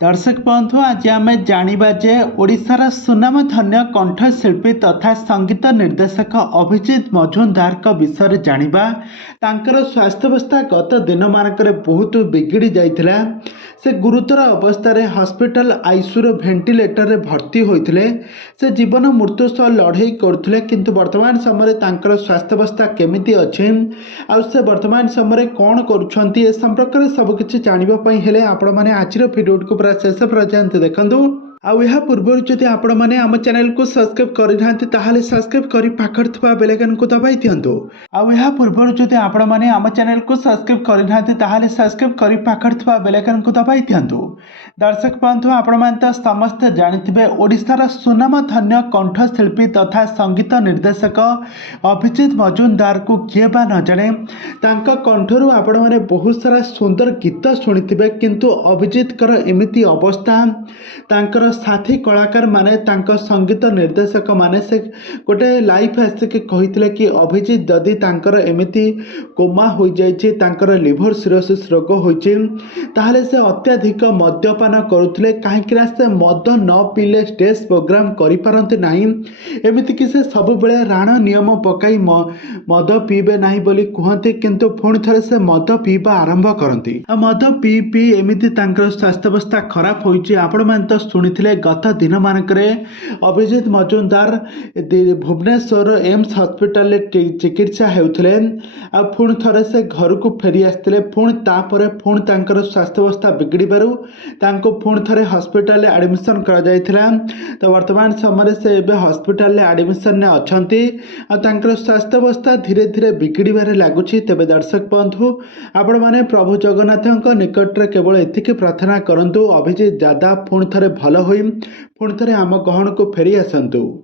दर्शक बंधु आज आम जानिबा जे ओडिशार सुनामधन्य कंठशिल्पी तथा संगीत निर्देशक अभिजीत मजुमदार का विषय जानिबा। तांकर स्वास्थ्यावस्था गत दिन मानकरे बहुत बिगिड़ी जाइथिला। से गुरुतर अवस्था हॉस्पिटल आईसीयू वेंटिलेटर रे भर्ती होइथिले। से जीवन मृत्यु सह लड़ाई करथिले, किंतु वर्तमान समय तांकर स्वास्थ्यावस्था केमिति अछि आ से वर्तमान समय कौन करुछंती ए संपर्क में सबकिछि जानिबा पई हेले आपण माने आजिर भिडियो को पूरा शेष पर्यंत देखंतु। आउ यह पूर्व जदि आपण माने आम चैनल को सब्सक्राइब करि नांती ताहाले सब्सक्राइब करि पाखर थबा बेल आइकन को दबाई दियंतु। आउ यह पूर्व जदि आपण माने आम चैनल को सब्सक्राइब करि नांती ताहाले सब्सक्राइब करि पाखर थबा बेल आइकन को दबाई दियंतु। दर्शक बंधु आपण माने त समस्त जानिथिबे ओडिशार सुनामधन्य कंठशिल्पी तथा संगीत निर्देशक अभिजीत मजुमदार को किए बा न जाने। तांका कंठरू आपण माने बहुत सारा सुंदर गीत शुणिथिबे, किंतु अभिजीत कर एमिति अवस्था। तांकर साथी कलाकार माने तांका संगीत निर्देशक माने से गोटे लाइफ आसिक कहिथिले कि अभिजीत जदि तांकर एमिति कोमा हो जाइछि, तांकर लिवर सिरोसिस रोग होइछि, ताहले से अत्यधिक मद्यपान करुथिले। काहेकि से मद न पीले स्टेज प्रोग्राम करि पारंते नाही। एमिति कि से सब बेले राण नियम पकाई मद पीबे नाही बोली कहते, किंतु पुणी थरे से मद पीबा आरंभ करती। मद पी पी एमिति तांकर स्वास्थ्यावस्था खराब होइछि। आपण माने तो शुणिथिले गत दिन मानकरे अभिजीत मजुमदार भुवनेश्वर एम्स हॉस्पिटल चिकित्सा हेउथिले। आ पुणी थरे से घर को फेरी आसथिले। पुणी तापरे पुणी तांकर स्वास्थ्यावस्था बिगड़बारु तांको पुणी थरे हॉस्पिटल एडमिशन करा जायथिला। तो वर्तमान समय से एबे हॉस्पिटल एडमिशन ने अछंती आ तांकर स्वास्थ्यावस्था धीरे धीरे बिगड़बारे लागुछि। तेबे दर्शक बंधु आपण माने प्रभु जगन्नाथक निकट रे केवल एतिके प्रार्थना करंतु, अभिजीत दादा पुणी थरे भल होई पुणी थरे आम गहन को फेरी आसंतु।